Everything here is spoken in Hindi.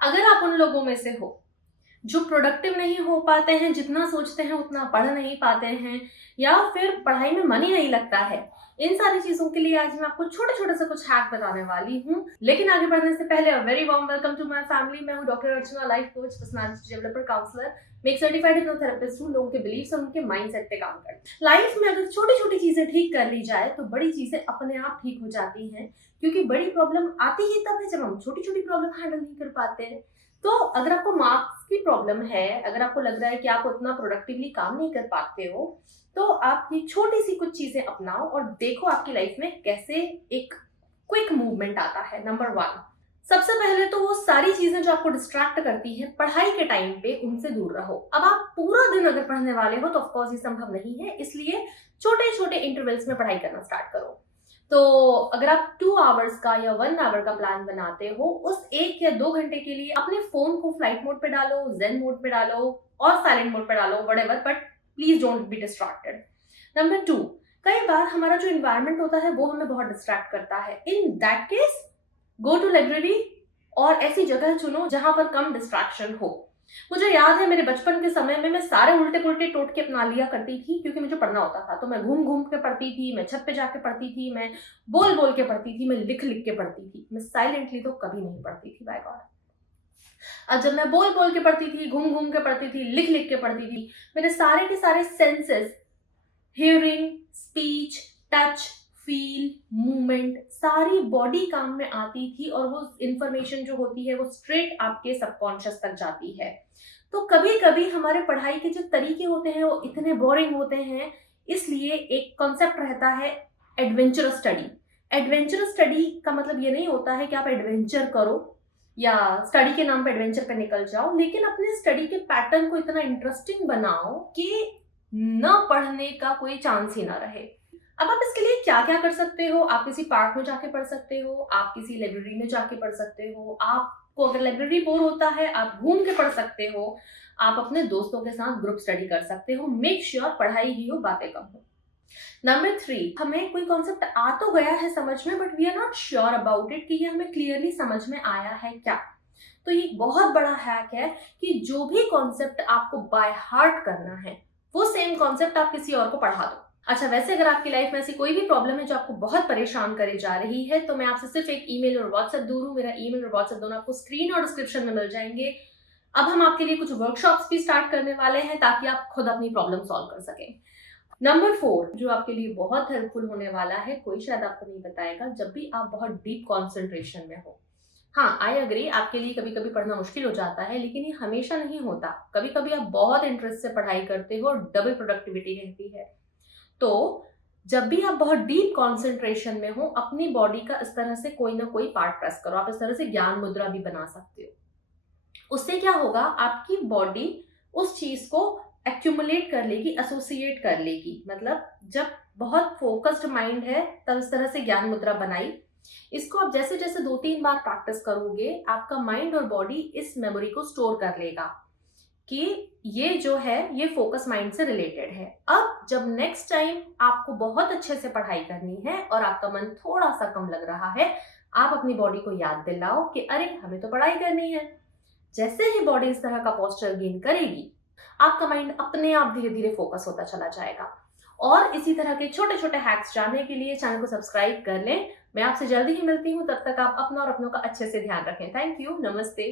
अगर आप उन लोगों में से हो जो प्रोडक्टिव नहीं हो पाते हैं, जितना सोचते हैं उतना पढ़ नहीं पाते हैं, या फिर पढ़ाई में मन ही नहीं लगता है, इन सारी चीजों के लिए आज मैं आपको छोटे छोटे से कुछ हैक बताने वाली हूँ। लेकिन आगे बढ़ने से पहले very warm welcome to my family. मैं हूँ doctor Archana, life coach, personality developer, counsellor. मैं एक सर्टिफाइड हिप्नोथेरेपिस्ट हूँ। लोगों के बिलीफ्स और उनके माइंडसेट पे काम करती हूँ। लाइफ में अगर छोटी छोटी चीजें ठीक कर ली जाए तो बड़ी चीजें अपने आप ठीक हो जाती हैं, क्योंकि बड़ी प्रॉब्लम आती ही तब है जब हम छोटी छोटी प्रॉब्लम हैंडल नहीं कर पाते हैं। तो अगर आपको मार्क्स की प्रॉब्लम है, अगर आपको लग रहा है कि आप उतना प्रोडक्टिवली काम नहीं कर पाते हो, तो आप ये छोटी सी कुछ चीजें अपनाओ और देखो आपकी लाइफ में कैसे एक क्विक मूवमेंट आता है। नंबर 1, सबसे पहले तो वो सारी चीजें जो आपको डिस्ट्रैक्ट करती हैं पढ़ाई के टाइम पे, उनसे दूर रहो। अब आप पूरा दिन अगर पढ़ने वाले हो तो ऑफकोर्स ये संभव नहीं है, इसलिए छोटे छोटे इंटरवल्स में पढ़ाई करना स्टार्ट करो। तो अगर आप 2 आवर्स का या 1 आवर का प्लान बनाते हो, उस 1 या 2 घंटे के लिए अपने फोन को फ्लाइट मोड पे डालो, ज़ेन मोड पे डालो और साइलेंट मोड पे डालो, whatever, but please don't be distracted. Number 2, कई बार हमारा जो एनवायरनमेंट होता है वो हमें बहुत डिस्ट्रैक्ट करता है। In that case go to library और ऐसी जगह चुनो जहां पर कम डिस्ट्रैक्शन हो। मुझे याद है मेरे बचपन के समय में मैं सारे उल्टे पुल्टे टोटके अपना लिया करती थी, क्योंकि मुझे पढ़ना होता था। तो मैं घूम घूम के पढ़ती थी, मैं छत पे जाके पढ़ती थी, मैं बोल बोल के पढ़ती थी, मैं लिख लिख के पढ़ती थी। मैं साइलेंटली तो कभी नहीं पढ़ती थी, बाय गॉड। अब जब मैं बोल बोल के पढ़ती थी, घूम घूम के पढ़ती थी, लिख लिख के पढ़ती थी, मेरे सारे के सारे senses, hearing, speech, touch, feel, movement, सारी बॉडी काम में आती थी और वो इंफॉर्मेशन जो होती है वो स्ट्रेट आपके सबकॉन्शियस तक जाती है। तो कभी कभी हमारे पढ़ाई के जो तरीके होते हैं वो इतने बोरिंग होते हैं, इसलिए एक कॉन्सेप्ट रहता है एडवेंचरस स्टडी। एडवेंचरस स्टडी का मतलब ये नहीं होता है कि आप एडवेंचर करो या स्टडी के नाम पे एडवेंचर पे निकल जाओ, लेकिन अपने स्टडी के पैटर्न को इतना इंटरेस्टिंग बनाओ कि न पढ़ने का कोई चांस ही ना रहे। अब आप इसके लिए क्या क्या कर सकते हो? आप किसी पार्क में जाके पढ़ सकते हो, आप किसी लाइब्रेरी में जाके पढ़ सकते हो, आपको अगर लाइब्रेरी बोर होता है आप घूम के पढ़ सकते हो, आप अपने दोस्तों के साथ ग्रुप स्टडी कर सकते हो। मेक श्योर पढ़ाई ही हो, बातें कम हो। नंबर 3, हमें कोई कॉन्सेप्ट आ तो गया है समझ में, but we are not sure about it कि ये हमें क्लियरली समझ में आया है क्या। तो ये एक बहुत बड़ा हैक है कि जो भी कॉन्सेप्ट आपको बाय हार्ट करना है वो सेम कॉन्सेप्ट आप किसी और को पढ़ा दो। अच्छा, वैसे अगर आपकी लाइफ में ऐसी कोई भी प्रॉब्लम है जो आपको बहुत परेशान करे जा रही है, तो मैं आपसे सिर्फ एक ईमेल और व्हाट्सएप दूर हूँ। मेरा ईमेल और व्हाट्सएप दोनों आपको स्क्रीन और डिस्क्रिप्शन में मिल जाएंगे। अब हम आपके लिए कुछ वर्कशॉप्स भी स्टार्ट करने वाले हैं ताकि आप खुद अपनी प्रॉब्लम सॉल्व कर सकें। नंबर 4 जो आपके लिए बहुत हेल्पफुल होने वाला है, कोई शायद आपको नहीं बताएगा, जब भी आप बहुत डीप कॉन्सेंट्रेशन में हो। हाँ, आई अग्री, आपके लिए कभी कभी पढ़ना मुश्किल हो जाता है, लेकिन ये हमेशा नहीं होता। कभी कभी आप बहुत इंटरेस्ट से पढ़ाई करते हो और डबल प्रोडक्टिविटी रहती है। तो जब भी आप बहुत डीप कॉन्सेंट्रेशन में हो, अपनी बॉडी का इस तरह से कोई ना कोई पार्ट प्रेस करो। आप इस तरह से ज्ञान मुद्रा भी बना सकते हो। उससे क्या होगा, आपकी बॉडी उस चीज को एक्यूमुलेट कर लेगी, एसोसिएट कर लेगी। मतलब जब बहुत फोकस्ड माइंड है तब इस तरह से ज्ञान मुद्रा बनाई। इसको आप जैसे जैसे 2-3 बार प्रैक्टिस करोगे, आपका माइंड और बॉडी इस मेमोरी को स्टोर कर लेगा कि ये जो है ये फोकस माइंड से रिलेटेड है। अब जब नेक्स्ट टाइम आपको बहुत अच्छे से पढ़ाई करनी है और आपका मन थोड़ा सा कम लग रहा है, आप अपनी बॉडी को याद दिलाओ कि अरे हमें तो पढ़ाई करनी है। जैसे ही बॉडी इस तरह का पोस्चर गेन करेगी, आपका माइंड अपने आप धीरे धीरे फोकस होता चला जाएगा। और इसी तरह के छोटे छोटे हैक्स जानने के लिए चैनल को सब्सक्राइब कर लें। मैं आपसे जल्दी ही मिलती हूँ, तब तक आप अपना और अपनों का अच्छे से ध्यान रखें। थैंक यू, नमस्ते।